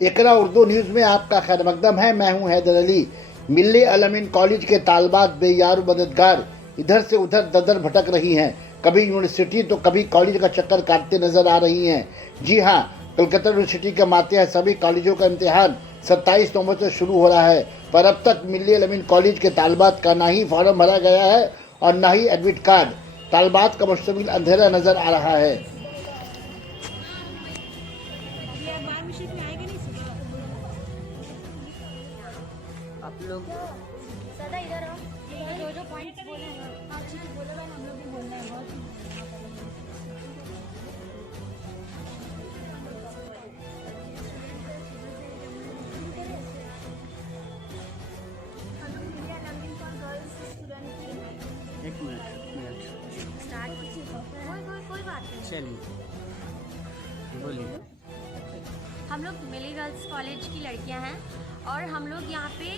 इकरा Urdu news में आपका खैर मकदम है। मैं हूं हैदर अली। मिल्ले अलमीन कॉलेज के तालबात बेयार मददगार इधर से उधर ददर भटक रही हैं। कभी यूनिवर्सिटी तो कभी कॉलेज का चक्कर काटते नजर आ रही हैं। जी हां, कलकत्ता यूनिवर्सिटी के माते सभी कॉलेजों का इम्तिहान 27 नवंबर से शुरू हो रहा है, पर अब तक मिल्ले अलमीन कॉलेज के तालबात का ना ही फॉर्म भरा गया है और ना ही एडमिट कार्ड। तालबात का मुश्तमिल अंधेरा नजर आ रहा है। आप लोग सदा इधर आओ। जो जो पॉइंट्स बोले हैं हाँ ठीक है बोले भाई, हम लोग भी बोलना है बहुत। एक मिनट स्टार्ट कोई बात नहीं। चलिए बोलिए। हम लोग मिली गर्ल्स कॉलेज की लड़कियां हैं और हम लोग यहाँ पे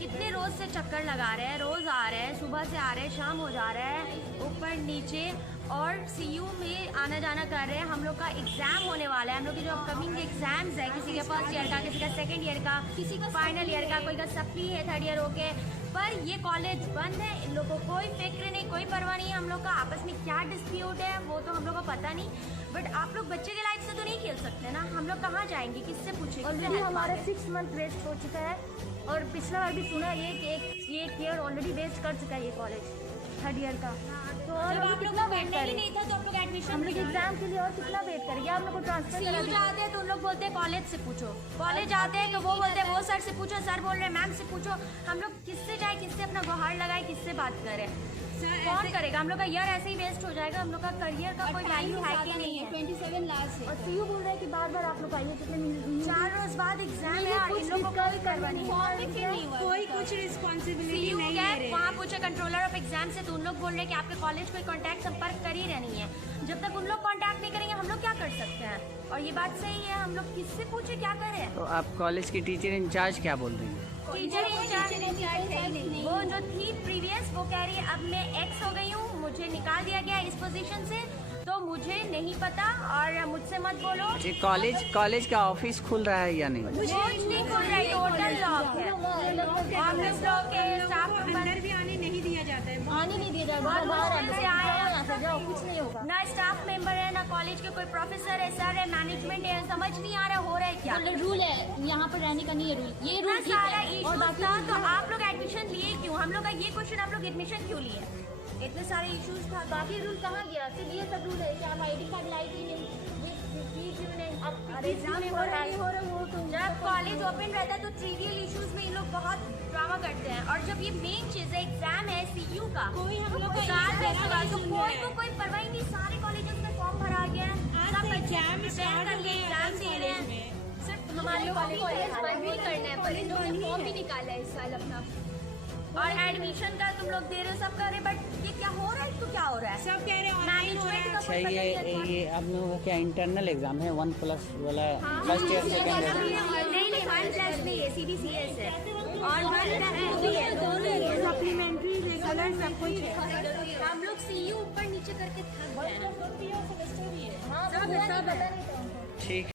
कितने रोज़ से चक्कर लगा रहे हैं, रोज़ आ रहे हैं, सुबह से आ रहे हैं, शाम हो जा रहा है, ऊपर नीचे, और सीयू में आना जाना कर रहे हैं। हम लोग का एग्ज़ाम होने वाला है। हम लोग की जो अपकमिंग एग्ज़ाम्स है, किसी का फर्स्ट ईयर का, किसी का सेकेंड ईयर का, किसी का फाइनल ईयर का, कोई का सप्ली है थर्ड ईयर होके, पर ये कॉलेज बंद है। इन लोगों को कोई फिक्र नहीं, कोई परवाह नहीं है। हम लोग का आपस में क्या डिस्प्यूट है वो तो हम लोग को पता नहीं, बट आप लोग बच्चे के लाइफ से तो नहीं खेल सकते ना। हम लोग कहाँ जाएंगे, किससे पूछेंगे? ऑलरेडी हमारा 6 मंथ वेस्ट हो चुका है और पिछला बार भी सुना ये कि एक ईयर ऑलरेडी वेस्ट कर चुका है ये कॉलेज थर्ड ईयर का। तो और जब अभी आप लोग कितना को वेट पढ़ना ही करें? नहीं था तो आप लोग एडमिशन हम लोग एग्जाम के लिए और कितना वेट करेंगे? आप लोग को ट्रांसफर करा सीयू दिया। जाते हैं तो उन लोग बोलते हैं कॉलेज से पूछो, कॉलेज आते हैं तो वो बोलते हैं वो सर से पूछो, सर बोल रहे हैं मैम से पूछो। हम लोग किससे जाए, किससे अपना गुहार लगाए, किससे बात करें? कौन करेगा? हम लोग का ईयर ऐसे ही वेस्ट हो जाएगा। हम लोग का करियर का कोई वैल्यू है कि नहीं है? 27 लास्ट है और सीयू बोल रहे हैं कि बार बार आप लोग आइए। कितने 4 रोज बाद एग्जाम है और इन लोगों को कोई परवाह नहीं है। कोई कुछ रिस्पॉन्सिबिलिटी सीयू नहीं क्या ले रहे। वहाँ पूछे कंट्रोलर ऑफ एग्जाम से, तो उन लोग बोल रहे हैं कि आपके कॉलेज कोई कांटेक्ट संपर्क कर ही रहनी है। जब तक उन लोग कांटेक्ट नहीं करेंगे हम लोग क्या कर सकते हैं? और ये बात सही है, हम लोग किससे पूछे, क्या करें? तो आप कॉलेज की टीचर इंचार्ज क्या बोल रही हैं? टीचर इंचार्ज वो जो थी प्रीवियस, वो कह रही है अब मैं एक्स हो गई हूँ, मुझे निकाल दिया गया इस पोजीशन से, तो मुझे नहीं पता और मुझसे मत बोलो। जी, कॉलेज का ऑफिस खुल रहा है या नहीं? कुछ नहीं खुल रहा है, टोटल लॉक है। ऑफिस लॉक है, स्टाफ अंदर भी आने नहीं दिया जाता है। आने नहीं दिया जाएगा। बहुत बाहर मुश्किल से आए हैं। यहाँ से जाओ, कुछ नहीं होगा। ना स्टाफ मेंबर है, ना कॉलेज के कोई प्रोफेसर है, सर है, मैनेजमेंट है, समझ नहीं आ रहा हो रहा है क्या। रूल है यहाँ पर रहने का, नहीं है रूल। ये इतना रूल ठीक सारा है और इश्यूज बाकी था तो आप लोग एडमिशन लिए क्यों? हम लोग का ये क्वेश्चन, आप लोग एडमिशन क्यों लिए? इतने सारे इश्यूज था, बाकी रूल कहाँ गया? सिर्फ ये सब रूल है कि आप आईडी कार्ड लाई कि नहीं, ये क्यों नहीं? अब एग्जाम हो रहा है वो तो जब कॉलेज ओपन रहता है तो ट्रिवियल इश्यूज में ये लोग बहुत ड्रामा करते हैं, और जब ये मेन चीज है एग्जाम है सीयू का, कोई हम लोग का साल इस में तरह का तो सुन कोई रहा को है। कोई परवाह ही नहीं। सारे कॉलेजेस में फॉर्म भरा गया है, आज सब से बच्चे एग्जाम prepare स्टार्ट हो करके गए एग्जाम दे रहे कॉलेज हैं। में। सिर्फ हमारे कॉलेज बंद भी करना है, पर इन लोगों ने फॉर्म भी निकाला है इस साल अपना, और एडमिशन का तुम लोग दे रहे हो, सब कर रहे हैं, बट ये क्या हो रहा है? तो क्या हो रहा है? सब कह रहे हैं ऑनलाइन हो रहा मैनेजमेंट है। का अच्छा, कोई पता नहीं है। ये आप लोगों का क्या इंटरनल एग्जाम है? 1+ वाला फर्स्ट ईयर सेकेंड ईयर? नहीं 1+ नहीं है, CBCS है और 1+ भी है, दोनों ही है। सप्लीमेंट्री रेगुलर सब कुछ है। हम लोग सीयू ऊपर नीचे करके थक गए हैं। हाँ, सब पता नहीं था उनको। ठीक।